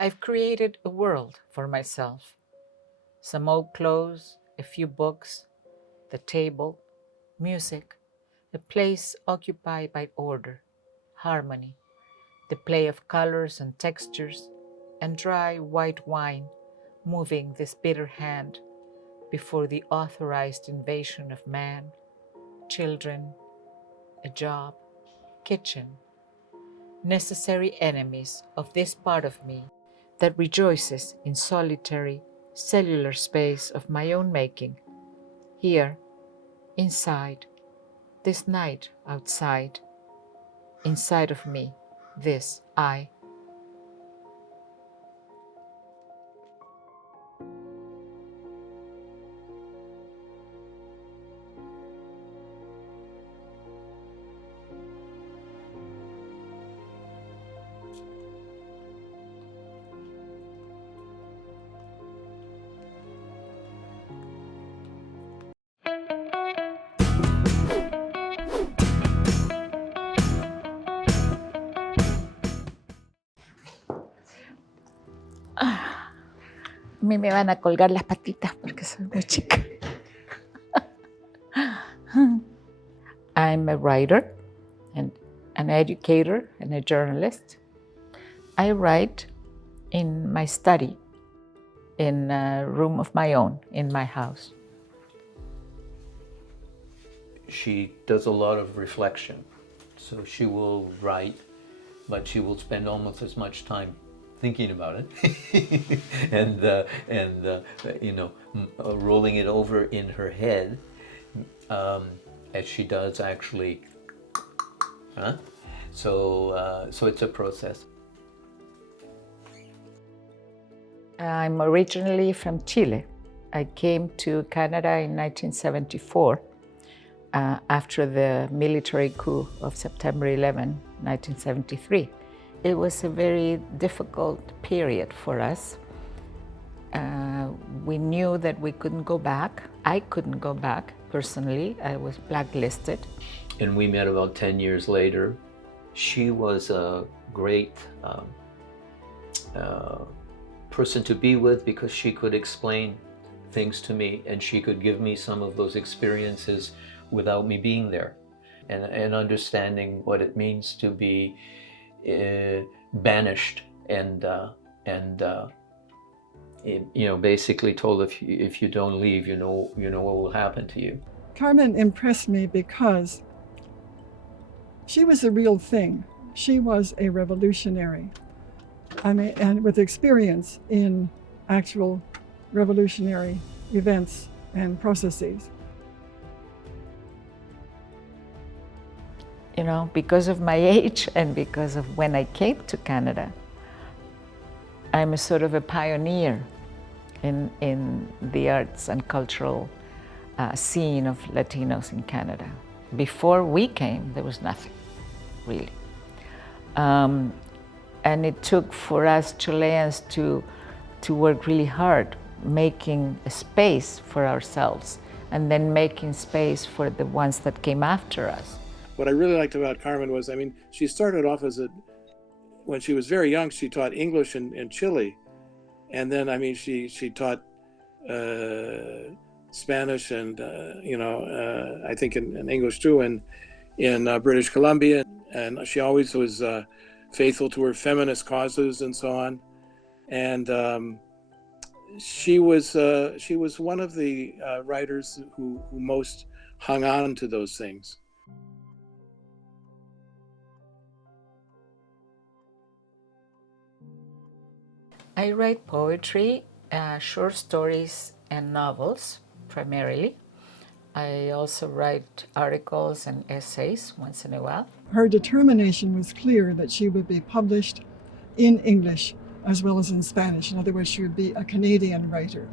I've created a world for myself. Some old clothes, a few books, the table, music, a place occupied by order, harmony, the play of colors and textures, and dry white wine moving this bitter hand before the authorized invasion of man, children, a job, kitchen, necessary enemies of this part of me that rejoices in solitary, cellular space of my own making, here, inside, this night outside, inside of me, this I. A mí me van a colgar las patitas porque soy muy chica. I'm a writer and an educator and a journalist. I write in my study, in a room of my own, in my house. She does a lot of reflection. So she will write, but she will spend almost as much time thinking about it and rolling it over in her head as she does actually. So it's a process. I'm originally from Chile. I came to Canada in 1974 after the military coup of September 11, 1973. It was a very difficult period for us. We knew that we couldn't go back. I couldn't go back personally. I was blacklisted. And we met about 10 years later. She was a great person to be with because she could explain things to me and she could give me some of those experiences without me being there and understanding what it means to be banished and basically told if you don't leave, you know what will happen to you. Carmen impressed me because she was a real thing. She was a revolutionary. And with experience in actual revolutionary events and processes. Because of my age and because of when I came to Canada, I'm a sort of a pioneer in the arts and cultural scene of Latinos in Canada. Before we came, there was nothing, really. And it took for us Chileans to work really hard, making a space for ourselves and then making space for the ones that came after us. What I really liked about Carmen was, she started off when she was very young, she taught English in Chile. And then, she taught Spanish and, I think in English too, in British Columbia. And she always was faithful to her feminist causes and so on. And she was one of the writers who most hung on to those things. I write poetry, short stories and novels, primarily. I also write articles and essays once in a while. Her determination was clear that she would be published in English as well as in Spanish. In other words, she would be a Canadian writer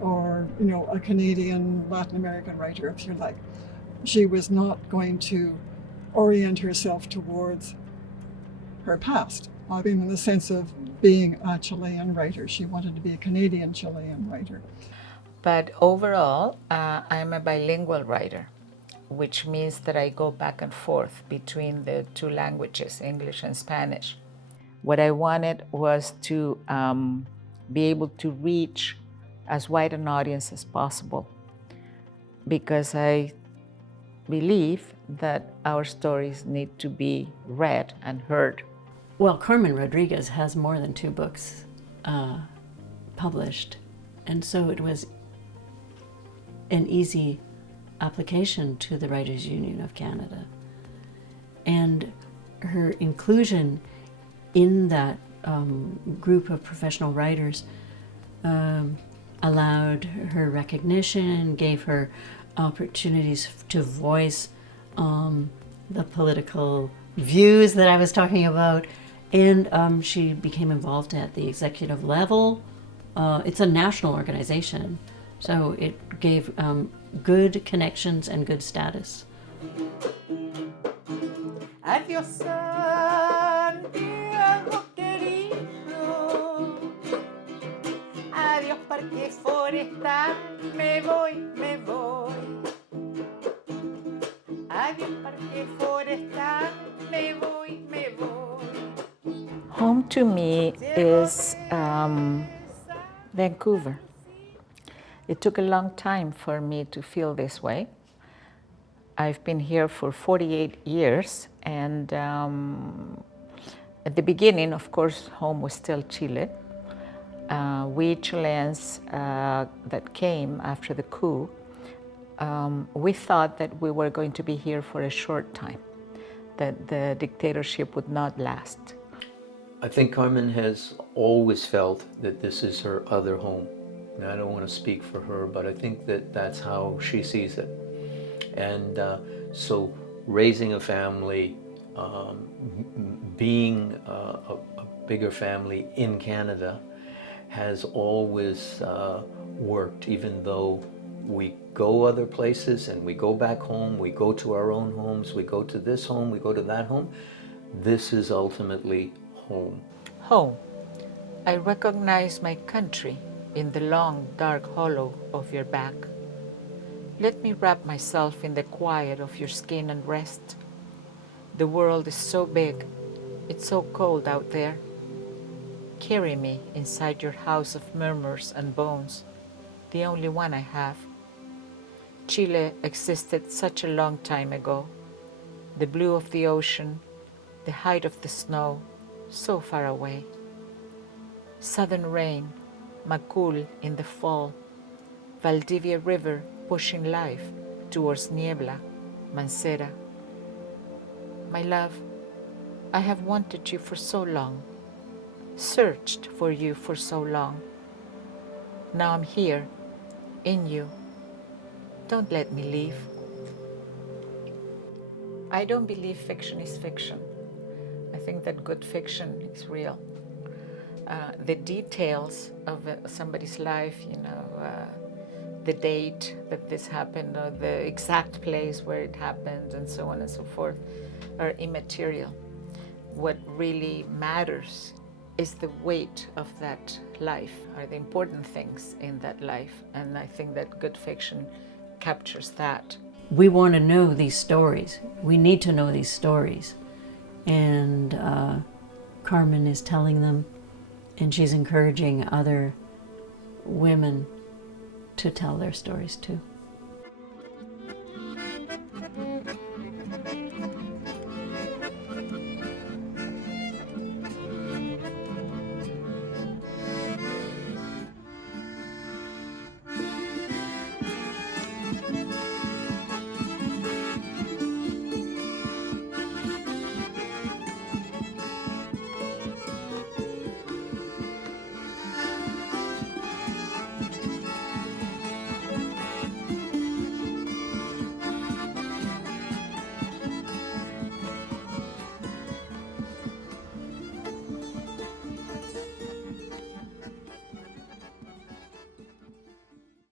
or, a Canadian Latin American writer, if you like. She was not going to orient herself towards her past, in the sense of being a Chilean writer. She wanted to be a Canadian-Chilean writer. But overall, I'm a bilingual writer, which means that I go back and forth between the two languages, English and Spanish. What I wanted was to be able to reach as wide an audience as possible, because I believe that our stories need to be read and heard. Well, Carmen Rodríguez has more than 2 books published, and so it was an easy application to the Writers' Union of Canada. And her inclusion in that group of professional writers allowed her recognition, gave her opportunities to voice the political views that I was talking about, and she became involved at the executive level. It's a national organization, so it gave good connections and good status. Adiós, Santiago querido. Adiós, parque forestal. Me voy, me voy. Adiós, parque forestal. Me voy, me voy. Home to me is Vancouver. It took a long time for me to feel this way. I've been here for 48 years, and at the beginning, of course, home was still Chile. We Chileans that came after the coup, we thought that we were going to be here for a short time, that the dictatorship would not last. I think Carmen has always felt that this is her other home. And I don't want to speak for her, but I think that that's how she sees it. And so raising a family, being a bigger family in Canada has always worked, even though we go other places and we go back home, we go to our own homes, we go to this home, we go to that home. This is ultimately home. Home. I recognize my country in the long, dark hollow of your back. Let me wrap myself in the quiet of your skin and rest. The world is so big, it's so cold out there. Carry me inside your house of murmurs and bones, the only one I have. Chile existed such a long time ago. The blue of the ocean, the height of the snow, so far away. Southern rain, Macul in the fall, Valdivia River pushing life towards Niebla, Mancera. My love, I have wanted you for so long, searched for you for so long. Now I'm here, in you. Don't let me leave. I don't believe fiction is fiction. I think that good fiction is real. The details of somebody's life, the date that this happened, or the exact place where it happened, and so on and so forth, are immaterial. What really matters is the weight of that life, are the important things in that life, and I think that good fiction captures that. We want to know these stories. We need to know these stories. And Carmen is telling them, and she's encouraging other women to tell their stories too.